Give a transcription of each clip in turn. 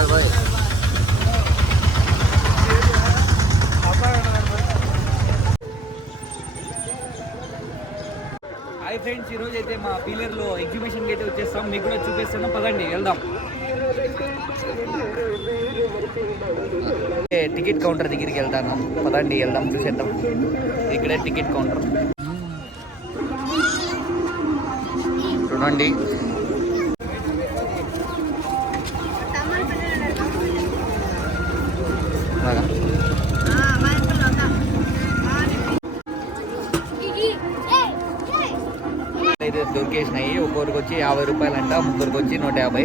Hi friends ఈరోజు అయితే మా పీలర్లో ఎగ్జిబిషన్కి అయితే వచ్చేస్తాం. మీకు కూడా చూపిస్తాను పదండి వెళ్దాం. టికెట్ కౌంటర్ దగ్గరికి వెళ్తాను. పదండి వెళ్దాం చూసేద్దాం. ఇక్కడే టికెట్ కౌంటర్ చూడండి. చేసినాయి. దొరికేసినాయి ఒక్కొక్కరికి వచ్చి యాభై రూపాయలు అంట ముగ్గురికి వచ్చి నూట యాభై.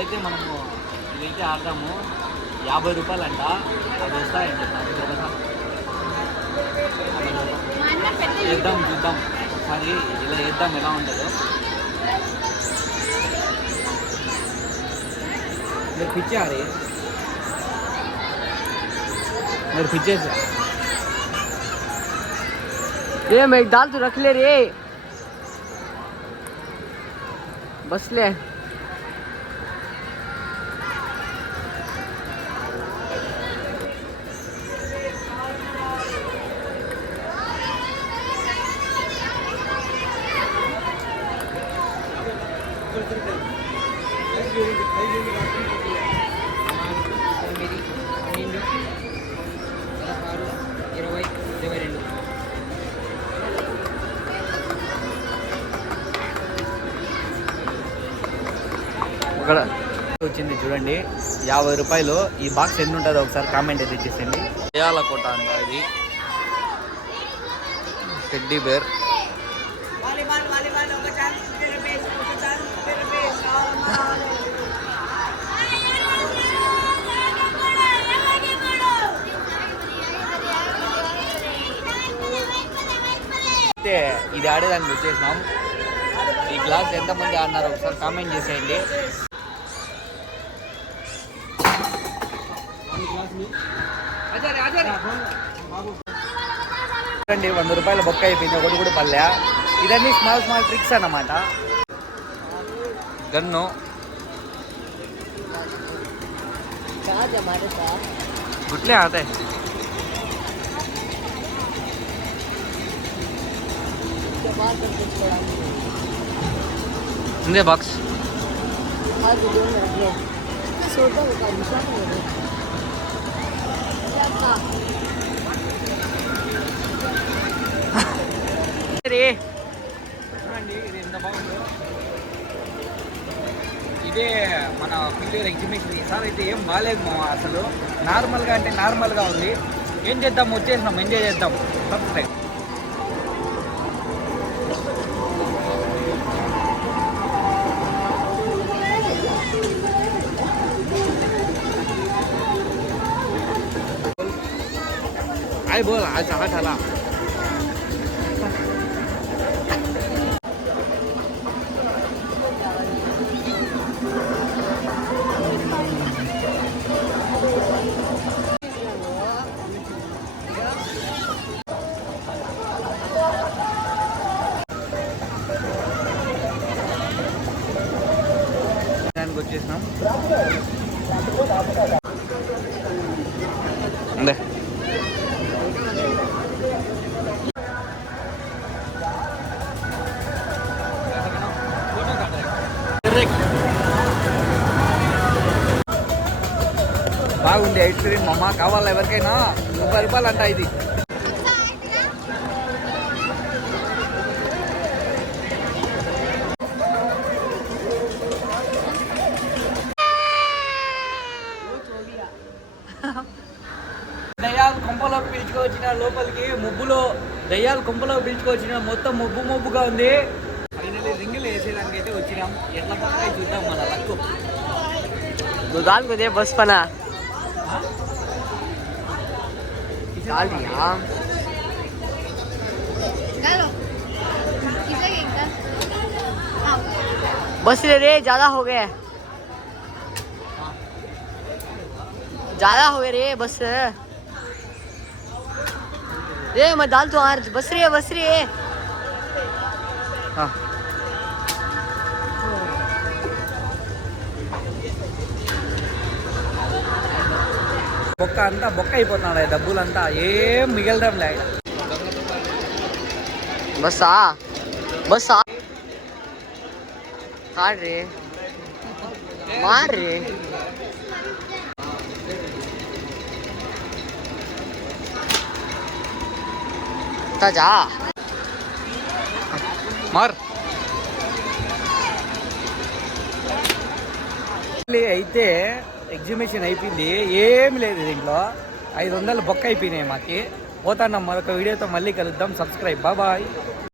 ఇప్పుడైతే మనము ఇదైతే ఆడదాము యాభై రూపాయలు అంట అది వస్తాయని చెప్పారు కదా వేద్దాం చూద్దాం ఒకసారి ఇలా వేద్దాం ఎలా ఉంటుందో మీరు పిచ్చారు మీరు పిచ్చేసా ये मैं दाल तो रख ले रे बस ले తొమ్మిది పన్నెండు పదహారు ఇరవై ఇరవై రెండు ఇక్కడ వచ్చింది చూడండి. యాభై రూపాయలు ఈ బాక్స్ ఎన్ని ఉంటుందో ఒకసారి కామెంట్ అయితే ఇచ్చేసేయండి దయాల కోట అంట ఇది. టెడ్డీ బేర్ అయితే ఇది ఆడేదానికి వచ్చేసినాం ఈ గ్లాస్ ఎంతమంది ఆడినారో ఒకసారి కామెంట్ చేసేయండి. చూడండి వంద రూపాయల బొక్క అయిపోయింది ఒకటి కూడా పల్లె ఇదన్నీ స్మాల్ స్మాల్ ట్రిక్స్ అన్నమాట. గన్ను. గుట్లే ఆతే ఇందే బాక్స్. చూడండి ఇది ఎంత బాగుందో. ఇదే మన పిల్లల ఎగ్జిబిషన్. ఈసారి అయితే ఏం బాగాలేదు మా అసలు. నార్మల్గా అంటే నార్మల్గా ఉంది. ఏం చేద్దాం వచ్చేసినాం ఎంజాయ్ చేద్దాం. Subscribe. ai bữa lại sao hết thật là వచ్చేసినాం అంతే బాగుంది ఐస్ క్రీమ్ అమ్మ కావాలా ఎవరికైనా? ముప్పై రూపాయలు అంట ఇది. దయ్యాలు కొంపలో పిలుచుకొచ్చిన వచ్చిన లోపలికి ముబ్బులో దయ్యాలు కొంపలో పిలుచుకొచ్చిన మొత్తం ముబ్బు ముబ్బుగా ఉంది. ఫైనల్లీ రింగులు వేసేదానికి అయితే వచ్చినాం. ఎట్లా పక్క చూద్దాం మన లక్కు. నువ్వు దాని బస్ పనా? Italia. बस ले रे ज़्यादा हो गए ज़्यादा हो गए रे बस रे मैं डाल दू बस रे बस रे हाँ బొక్క అంతా బొక్క అయిపోతున్నాడు డబ్బులు అంతా ఏం మిగలడం లే బస్సా బస్సా ఆడ్రి మాడ్రి ताजा ಮಾರ್ ಇಲ್ಲಿ ಐತೆ ఎగ్జిబిషన్ అయిపోయింది. ఏమి లేదు దీంట్లో. ఐదు వందలు బొక్క అయిపోయినాయి మాకి. పోతాన్నాం మరొక వీడియోతో మళ్ళీ కలుద్దాం. సబ్స్క్రైబ్. బాయ్.